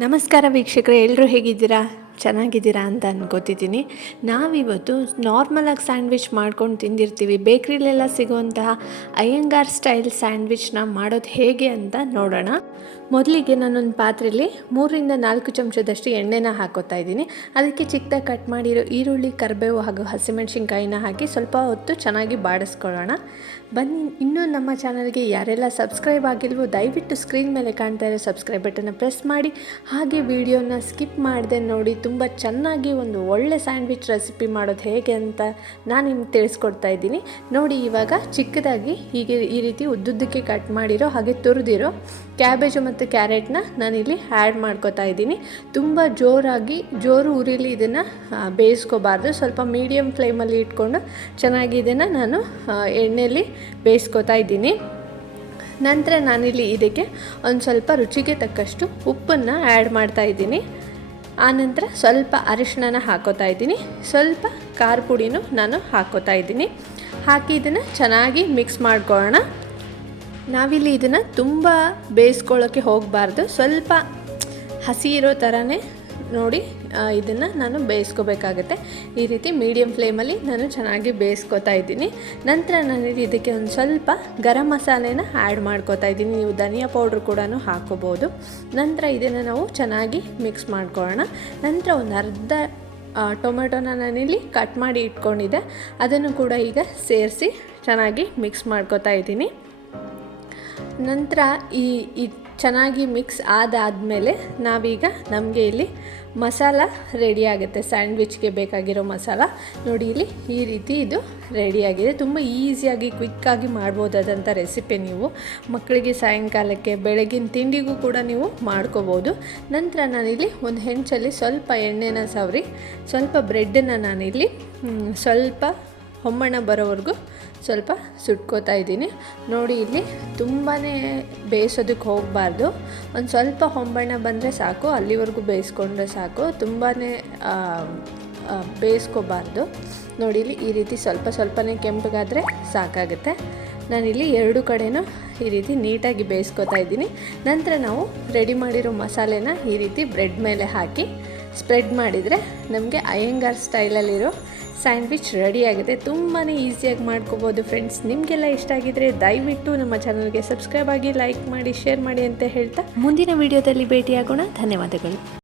ನಮಸ್ಕಾರ ವೀಕ್ಷಕರೇ ಎಲ್ಲರೂ ಹೇಗಿದ್ದೀರಾ? ಚೆನ್ನಾಗಿದ್ದೀರಾ ಅಂತ ಅನ್ಕೋತಿದ್ದೀನಿ ನಾವಿವತ್ತು ನಾರ್ಮಲಾಗಿ ಸ್ಯಾಂಡ್ವಿಚ್ ಮಾಡ್ಕೊಂಡು ತಿಂದಿರ್ತೀವಿ. ಬೇಕ್ರಿಲೆಲ್ಲ ಸಿಗುವಂತಹ ಅಯ್ಯಂಗಾರ್ ಸ್ಟೈಲ್ ಸ್ಯಾಂಡ್ವಿಚ್ನ ಮಾಡೋದು ಹೇಗೆ ಅಂತ ನೋಡೋಣ. ಮೊದಲಿಗೆ ನಾನೊಂದು ಪಾತ್ರೆಯಲ್ಲಿ ಮೂರರಿಂದ ನಾಲ್ಕು ಚಮಚದಷ್ಟು ಎಣ್ಣೆನ ಹಾಕೋತಾ ಇದ್ದೀನಿ. ಅದಕ್ಕೆ ಚಿಕ್ಕದಾಗಿ ಕಟ್ ಮಾಡಿರೋ ಈರುಳ್ಳಿ, ಕರಿಬೇವು ಹಾಗೂ ಹಸಿಮೆಣಸಿನ್ಕಾಯಿನ ಹಾಕಿ ಸ್ವಲ್ಪ ಹೊತ್ತು ಚೆನ್ನಾಗಿ ಬಾಡಿಸ್ಕೊಳ್ಳೋಣ. ಬನ್ನಿ, ಇನ್ನೂ ನಮ್ಮ ಚಾನಲ್ಗೆ ಯಾರೆಲ್ಲ ಸಬ್ಸ್ಕ್ರೈಬ್ ಆಗಿಲ್ವೋ ದಯವಿಟ್ಟು ಸ್ಕ್ರೀನ್ ಮೇಲೆ ಕಾಣ್ತಾ ಇರೋ ಸಬ್ಸ್ಕ್ರೈಬ್ ಬಟನ್ನ ಪ್ರೆಸ್ ಮಾಡಿ. ಹಾಗೆ ವಿಡಿಯೋನ ಸ್ಕಿಪ್ ಮಾಡದೆ ನೋಡಿ ತುಂಬ ಚೆನ್ನಾಗಿ ಒಂದು ಒಳ್ಳೆ ಸ್ಯಾಂಡ್ವಿಚ್ ರೆಸಿಪಿ ಮಾಡೋದು ಹೇಗೆ ಅಂತ ನಾನು ನಿಮ್ಗೆ ತಿಳಿಸ್ಕೊಡ್ತಾ ಇದ್ದೀನಿ. ನೋಡಿ, ಇವಾಗ ಚಿಕ್ಕದಾಗಿ ಹೀಗೆ ಈ ರೀತಿ ಉದ್ದುದ್ದಕ್ಕೆ ಕಟ್ ಮಾಡಿರೋ ಹಾಗೆ ತುರಿದಿರೋ ಕ್ಯಾಬೇಜು ಮತ್ತು ಕ್ಯಾರೆಟ್ನ ನಾನಿಲ್ಲಿ ಆ್ಯಡ್ ಮಾಡ್ಕೋತಾ ಇದ್ದೀನಿ. ತುಂಬ ಜೋರಾಗಿ, ಜೋರು ಉರಿಲಿ ಇದನ್ನು ಬೇಯಿಸ್ಕೋಬಾರ್ದು. ಸ್ವಲ್ಪ ಮೀಡಿಯಮ್ ಫ್ಲೇಮಲ್ಲಿ ಇಟ್ಕೊಂಡು ಚೆನ್ನಾಗಿ ಇದನ್ನು ನಾನು ಎಣ್ಣೆಯಲ್ಲಿ ಬೇಯಿಸ್ಕೋತಾ ಇದ್ದೀನಿ. ನಂತರ ನಾನಿಲ್ಲಿ ಇದಕ್ಕೆ ಒಂದು ಸ್ವಲ್ಪ ರುಚಿಗೆ ತಕ್ಕಷ್ಟು ಉಪ್ಪನ್ನು ಆ್ಯಡ್ ಮಾಡ್ತಾ ಇದ್ದೀನಿ. ಆನಂತರ ಸ್ವಲ್ಪ ಅರಿಶಿಣನ ಹಾಕೋತಾ ಇದ್ದೀನಿ. ಸ್ವಲ್ಪ ಖಾರ ಪುಡಿನೂ ನಾನು ಹಾಕೋತಾ ಇದ್ದೀನಿ. ಹಾಕಿ ಇದನ್ನು ಚೆನ್ನಾಗಿ ಮಿಕ್ಸ್ ಮಾಡ್ಕೊಳ್ಳೋಣ. ನಾವಿಲ್ಲಿ ಇದನ್ನು ತುಂಬ ಬೇಯಿಸ್ಕೊಳ್ಳೋಕ್ಕೆ ಹೋಗಬಾರ್ದು. ಸ್ವಲ್ಪ ಹಸಿ ಇರೋ ಥರನೇ ನೋಡಿ ಇದನ್ನು ನಾನು ಬೇಯಿಸ್ಕೋಬೇಕಾಗತ್ತೆ. ಈ ರೀತಿ ಮೀಡಿಯಂ ಫ್ಲೇಮಲ್ಲಿ ನಾನು ಚೆನ್ನಾಗಿ ಬೇಯಿಸ್ಕೊತಾ ಇದ್ದೀನಿ. ನಂತರ ನಾನು ಇದಕ್ಕೆ ಒಂದು ಸ್ವಲ್ಪ ಗರಂ ಮಸಾಲೆನ ಆ್ಯಡ್ ಮಾಡ್ಕೋತಾ ಇದ್ದೀನಿ. ನೀವು ಧನಿಯಾ ಪೌಡ್ರ್ ಕೂಡ ಹಾಕೋಬೋದು ನಂತರ ಇದನ್ನು ನಾವು ಚೆನ್ನಾಗಿ ಮಿಕ್ಸ್ ಮಾಡ್ಕೊಳ್ಳೋಣ. ನಂತರ ಒಂದು ಅರ್ಧ ಟೊಮೆಟೊನ ನಾನಿಲ್ಲಿ ಕಟ್ ಮಾಡಿ ಇಟ್ಕೊಂಡಿದ್ದೆ. ಅದನ್ನು ಕೂಡ ಈಗ ಸೇರಿಸಿ ಚೆನ್ನಾಗಿ ಮಿಕ್ಸ್ ಮಾಡ್ಕೋತಾ ಇದ್ದೀನಿ. ನಂತರ ಈ ಚೆನ್ನಾಗಿ ಮಿಕ್ಸ್ ಆದಾದಮೇಲೆ ನಾವೀಗ ನಮಗೆ ಇಲ್ಲಿ ಮಸಾಲ ರೆಡಿ ಆಗುತ್ತೆ. ಸ್ಯಾಂಡ್ವಿಚ್ಗೆ ಬೇಕಾಗಿರೋ ಮಸಾಲ. ನೋಡಿ, ಇಲ್ಲಿ ಈ ರೀತಿ ಇದು ರೆಡಿಯಾಗಿದೆ ತುಂಬ ಈಸಿಯಾಗಿ ಕ್ವಿಕ್ಕಾಗಿ ಮಾಡ್ಬೋದಾದಂಥ ರೆಸಿಪಿ ನೀವು. ಮಕ್ಕಳಿಗೆ ಸಾಯಂಕಾಲಕ್ಕೆ, ಬೆಳಗಿನ ತಿಂಡಿಗೂ ಕೂಡ ನೀವು ಮಾಡ್ಕೋಬೋದು. ನಂತರ ನಾನಿಲ್ಲಿ ಒಂದು ಹೆಂಚಲ್ಲಿ ಸ್ವಲ್ಪ ಎಣ್ಣೆನ ಸವರಿ, ಸ್ವಲ್ಪ ಬ್ರೆಡ್ಡನ್ನು ನಾನಿಲ್ಲಿ ಸ್ವಲ್ಪ ಹೊಮ್ಮಣ ಬರೋವರೆಗೂ ಸ್ವಲ್ಪ ಸುಟ್ಕೋತಾ ಇದ್ದೀನಿ. ನೋಡಿ, ಇಲ್ಲಿ ತುಂಬಾ ಬೇಯಿಸೋದಕ್ಕೆ ಹೋಗಬಾರ್ದು. ಒಂದು ಸ್ವಲ್ಪ ಹೊಂಬಣ್ಣ ಬಂದರೆ ಸಾಕು, ಅಲ್ಲಿವರೆಗೂ ಬೇಯಿಸ್ಕೊಂಡ್ರೆ ಸಾಕು. ತುಂಬಾ ಬೇಯಿಸ್ಕೋಬಾರ್ದು. ನೋಡಿ, ಇಲ್ಲಿ ಈ ರೀತಿ ಸ್ವಲ್ಪ ಸ್ವಲ್ಪನೇ ಕೆಂಪಗಾದರೆ ಸಾಕಾಗುತ್ತೆ. ನಾನಿಲ್ಲಿ ಎರಡು ಕಡೆಯೂ ಈ ರೀತಿ ನೀಟಾಗಿ ಬೇಯಿಸ್ಕೊತಾ ಇದ್ದೀನಿ. ನಂತರ ನಾವು ರೆಡಿ ಮಾಡಿರೋ ಮಸಾಲೆನ ಈ ರೀತಿ ಬ್ರೆಡ್ ಮೇಲೆ ಹಾಕಿ ಸ್ಪ್ರೆಡ್ ಮಾಡಿದರೆ ನಮಗೆ ಅಯ್ಯಂಗಾರ್ ಸ್ಟೈಲಲ್ಲಿರೋ ಸ್ಯಾಂಡ್ವಿಚ್ ರೆಡಿ ಆಗುತ್ತೆ. ತುಂಬಾ ಈಸಿಯಾಗಿ ಮಾಡ್ಕೋಬೋದು ಫ್ರೆಂಡ್ಸ್. ನಿಮಗೆಲ್ಲ ಇಷ್ಟ ಆಗಿದ್ರೆ ದಯವಿಟ್ಟು ನಮ್ಮ ಚಾನಲ್ಗೆ ಸಬ್ಸ್ಕ್ರೈಬ್ ಆಗಿ ಲೈಕ್ ಮಾಡಿ, ಶೇರ್ ಮಾಡಿ ಅಂತ ಹೇಳ್ತಾ ಮುಂದಿನ ವಿಡಿಯೋದಲ್ಲಿ ಭೇಟಿಯಾಗೋಣ. ಧನ್ಯವಾದಗಳು.